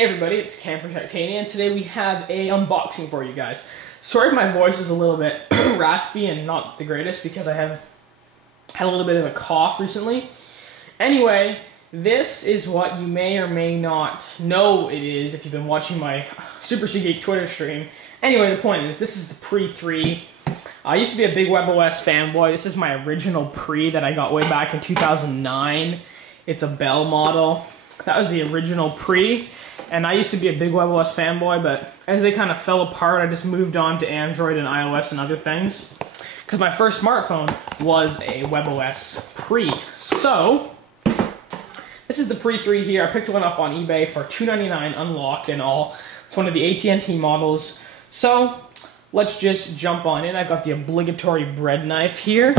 Hey everybody, it's Cam from Titanium, and today we have a unboxing for you guys. Sorry if my voice is a little bit raspy and not the greatest because I have had a little bit of a cough recently. Anyway, this is what you may or may not know it is if you've been watching my Super C Geek Twitter stream. Anyway, the point is, this is the Pre 3. I used to be a big WebOS fanboy. This is my original Pre that I got way back in 2009. It's a Bell model. That was the original Pre. And I used to be a big WebOS fanboy, but as they kind of fell apart, I just moved on to Android and iOS and other things. Because my first smartphone was a WebOS Pre. So, this is the Pre 3 here. I picked one up on eBay for $2.99 unlocked and all. It's one of the AT&T models. So, let's just jump on in. I've got the obligatory bread knife here.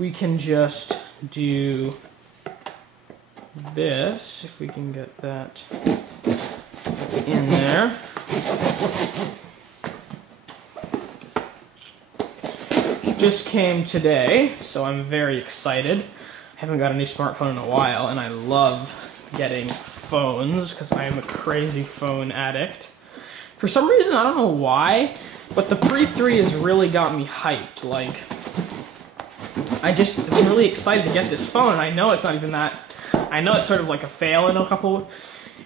We can just do this, if we can get that in there. Just came today, so I'm very excited. I haven't got a new smartphone in a while, and I love getting phones because I am a crazy phone addict. For some reason, I don't know why, but the Pre 3 has really got me hyped. Like, I just am really excited to get this phone, and I know it's not even that. I know it's sort of like a fail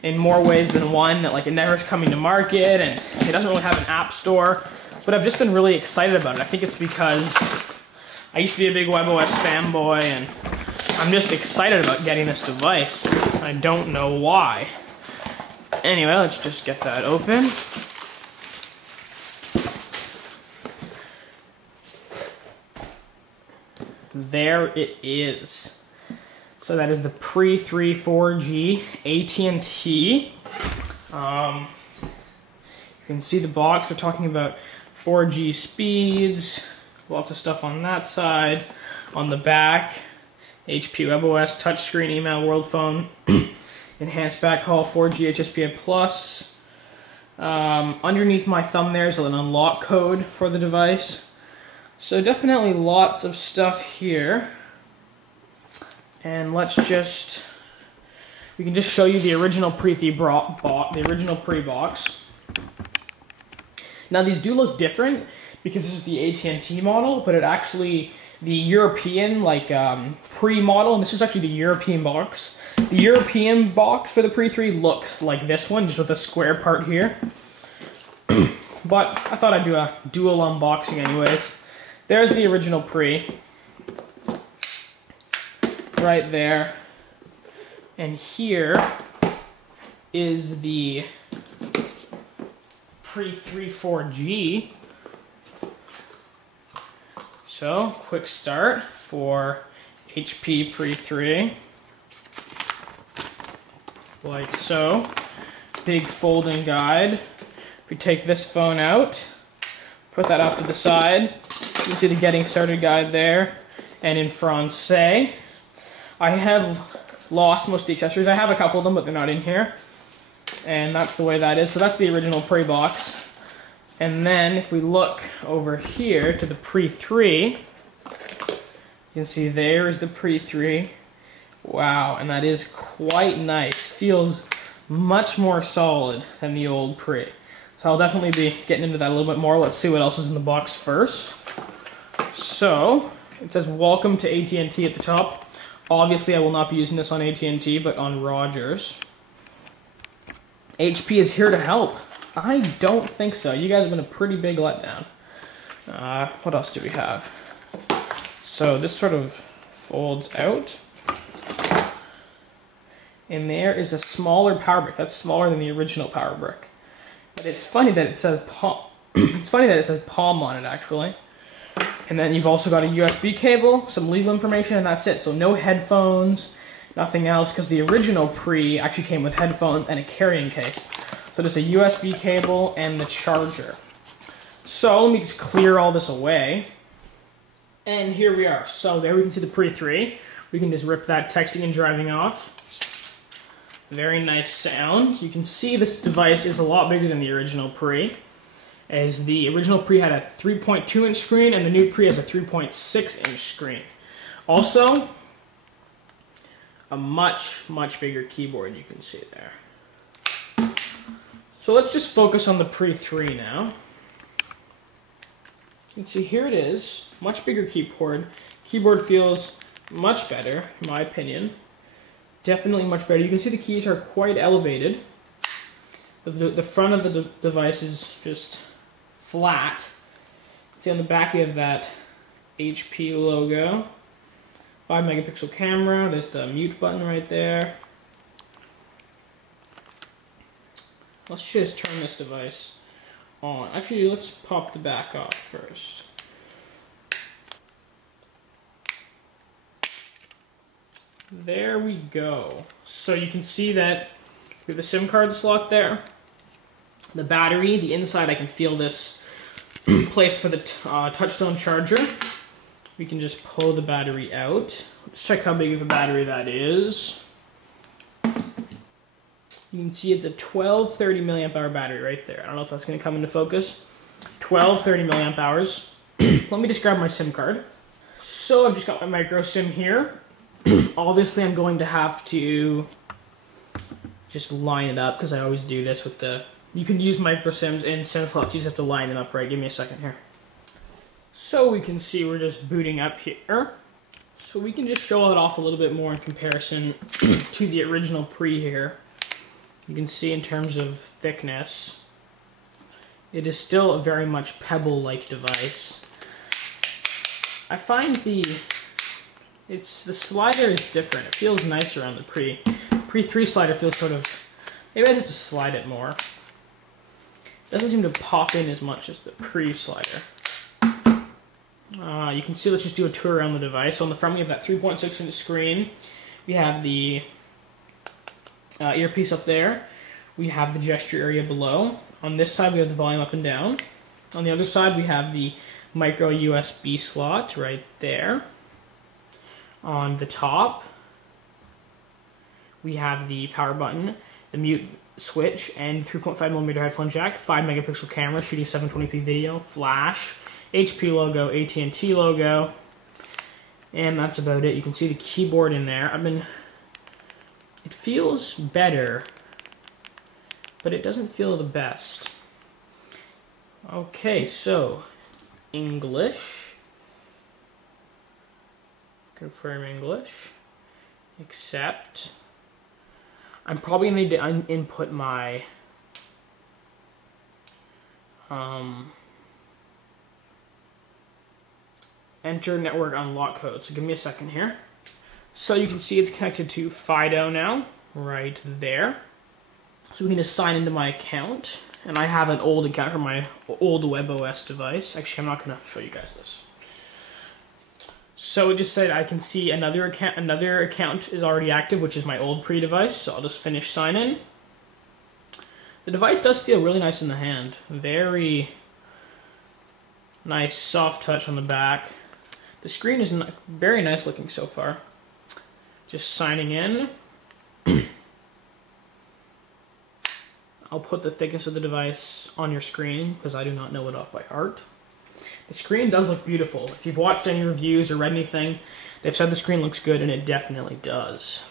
in more ways than one, that like it never is coming to market and it doesn't really have an app store, but I've just been really excited about it. I think it's because I used to be a big WebOS fanboy and I'm just excited about getting this device. I don't know why. Anyway, let's just get that open. There it is. So that is the Pre 3 4G AT&T. You can see the box. They're talking about 4G speeds. Lots of stuff on that side. On the back, HP WebOS, touchscreen, email, world phone, enhanced backhaul, 4G HSPA plus. Underneath my thumb there is an unlock code for the device. So definitely lots of stuff here. And we can just show you the original pre-box. Now these do look different because this is the AT&T model, but it actually, the European pre-model, and this is actually the European box. The European box for the Pre 3 looks like this one, just with a square part here. But I thought I'd do a dual unboxing anyways. There's the original Pre. Right there, and here is the Pre 3 4G. So, quick start for HP Pre 3, like so. Big folding guide. We take this phone out, put that off to the side. You can see the getting started guide there, and in Francais. I have lost most of the accessories. I have a couple of them, but they're not in here. And that's the way that is. So that's the original Pre box. And then if we look over here to the Pre 3, you can see there is the Pre 3. Wow, and that is quite nice. Feels much more solid than the old Pre. So I'll definitely be getting into that a little bit more. Let's see what else is in the box first. So, it says welcome to AT&T at the top. Obviously, I will not be using this on AT&T, but on Rogers. HP is here to help. I don't think so. You guys have been a pretty big letdown. What else do we have? So this sort of folds out. And there is a smaller power brick. That's smaller than the original power brick. But it's funny that it says Palm. It's funny that it says Palm on it, actually. And then you've also got a USB cable, some legal information, and that's it. So no headphones, nothing else, because the original Pre actually came with headphones and a carrying case. So just a USB cable and the charger. So let me just clear all this away. And here we are. So there we can see the Pre 3. We can just rip that texting and driving off. Very nice sound. You can see this device is a lot bigger than the original Pre. As the original Pre had a 3.2-inch screen, and the new Pre has a 3.6-inch screen. Also, a much, much bigger keyboard, you can see there. So let's just focus on the Pre-3 now. You can see here it is, much bigger keyboard. Keyboard feels much better, in my opinion. Definitely much better. You can see the keys are quite elevated. The front of the device is just flat. See on the back we have that HP logo. 5 megapixel camera. There's the mute button right there. Let's just turn this device on. Actually, let's pop the back off first. There we go. So you can see that we have the SIM card slot there. The battery, the inside, I can feel this place for the touchstone charger. We can just pull the battery out. Let's check how big of a battery that is. You can see it's a 1230 milliamp hour battery right there. I don't know if that's going to come into focus. 1230 milliamp hours. Let me just grab my SIM card. So I've just got my micro SIM here. Obviously I'm going to have to just line it up because I always do this with the... You can use micro SIMs in SIM slots, you just have to line them up right. Give me a second here. So we can see we're just booting up here. So we can just show it off a little bit more in comparison to the original Pre here. You can see in terms of thickness, it is still a very much pebble-like device. I find the slider is different. It feels nicer on the Pre-3 slider feels sort of, maybe I have to slide it more. It doesn't seem to pop in as much as the Pre slider. You can see, let's just do a tour around the device. So on the front we have that 3.6 inch screen. We have the earpiece up there. We have the gesture area below. On this side we have the volume up and down. On the other side we have the micro USB slot right there. On the top we have the power button, the mute switch, and 3.5mm headphone jack, 5 megapixel camera shooting 720p video, flash, HP logo, AT&T logo, and that's about it. You can see the keyboard in there. It feels better, but it doesn't feel the best. Okay, so English, confirm English, accept. I'm probably going to need to input my enter network unlock code. So give me a second here. So you can see it's connected to Fido now, right there. So we can just sign into my account. And I have an old account from my old WebOS device. Actually, I'm not going to show you guys this. So it just said I can see another account is already active, which is my old Pre device. So I'll just finish sign in. The device does feel really nice in the hand. Very nice soft touch on the back. The screen is very nice looking so far. Just signing in. I'll put the thickness of the device on your screen because I do not know it off by heart. The screen does look beautiful. If you've watched any reviews or read anything, they've said the screen looks good, and it definitely does.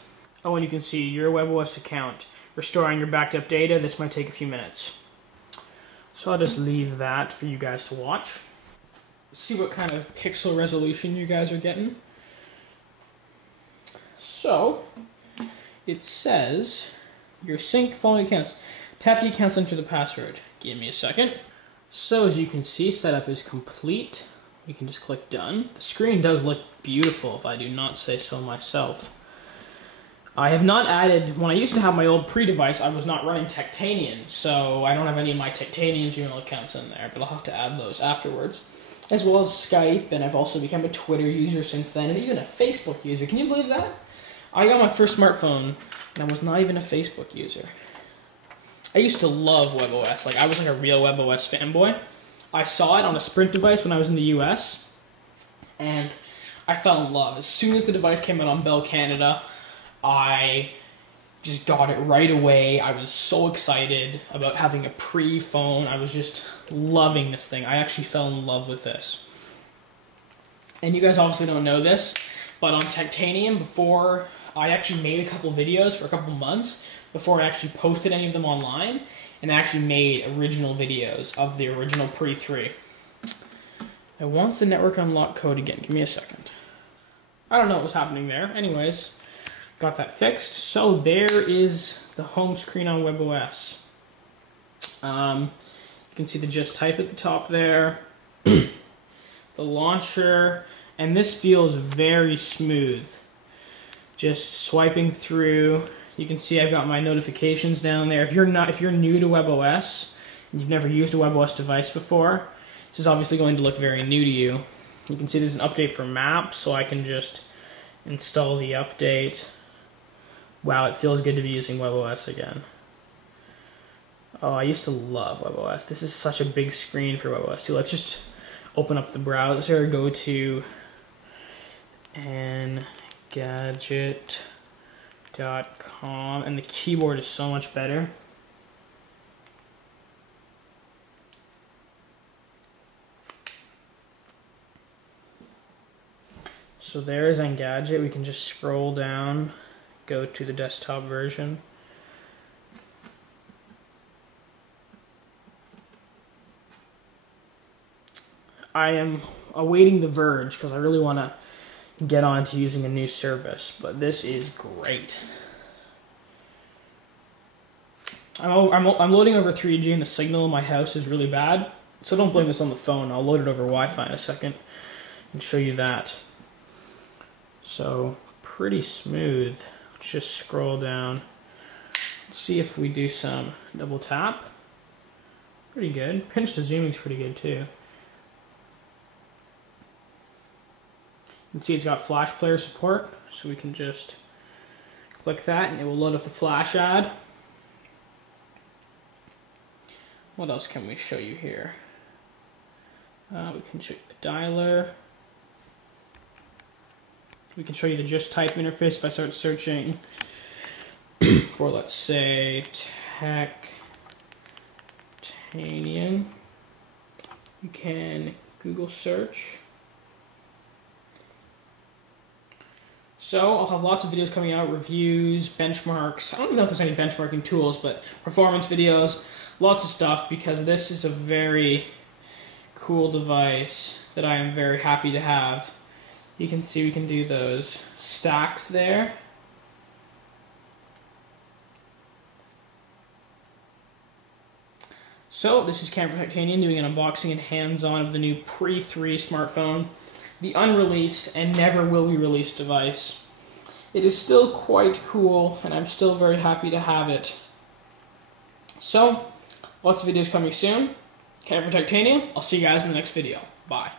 Oh, and you can see your WebOS account restoring your backed up data. This might take a few minutes. So I'll just leave that for you guys to watch. See what kind of pixel resolution you guys are getting. So, it says, your sync following accounts. Tap the accounts, enter the password. Give me a second. So as you can see, setup is complete. You can just click done. The screen does look beautiful, if I do not say so myself. I have not added, when I used to have my old Pre device, I was not running Tectanian, so I don't have any of my Tectanian Gmail accounts in there, but I'll have to add those afterwards. As well as Skype, and I've also become a Twitter user since then, and even a Facebook user. Can you believe that? I got my first smartphone, and I was not even a Facebook user. I used to love WebOS. Like, I was like a real WebOS fanboy. I saw it on a Sprint device when I was in the US, and I fell in love. As soon as the device came out on Bell Canada, I just got it right away. I was so excited about having a Pre phone. I was just loving this thing. I actually fell in love with this. And you guys obviously don't know this, but on Tectanium, before I actually made a couple videos for a couple months, before I actually posted any of them online, and actually made original videos of the original Pre-3. It wants the network unlock code again. Give me a second. I don't know what was happening there. Anyways, got that fixed. So there is the home screen on WebOS. You can see the Just Type at the top there, the launcher, and this feels very smooth. Just swiping through, you can see I've got my notifications down there. If you're new to WebOS and you've never used a WebOS device before, this is obviously going to look very new to you. You can see there's an update for Maps, so I can just install the update. Wow, it feels good to be using WebOS again. Oh, I used to love WebOS. This is such a big screen for WebOS too. Let's just open up the browser, go to Engadget.com, and the keyboard is so much better. So there's Engadget. We can just scroll down, go to the desktop version. I am awaiting the Verge because I really want to get on to using a new service, but this is great. I'm loading over 3G and the signal in my house is really bad, so don't blame this on the phone. I'll load it over Wi-Fi in a second and show you that. So pretty smooth. Let's just scroll down. Let's see if we do some double tap. Pretty good. Pinch to zooming is pretty good too. You can see it's got Flash Player support, so we can just click that and it will load up the Flash ad. What else can we show you here? We can show you the dialer. We can show you the Just Type interface if I start searching for, let's say, Titanium. You can Google search. So I'll have lots of videos coming out, reviews, benchmarks. I don't even know if there's any benchmarking tools, but performance videos, lots of stuff, because this is a very cool device that I am very happy to have. You can see we can do those stacks there. So this is Camera Titanium doing an unboxing and hands-on of the new Pre-3 smartphone, the unreleased and never will be released device. It is still quite cool, and I'm still very happy to have it. So, lots of videos coming soon. Camera Titanium, I'll see you guys in the next video. Bye.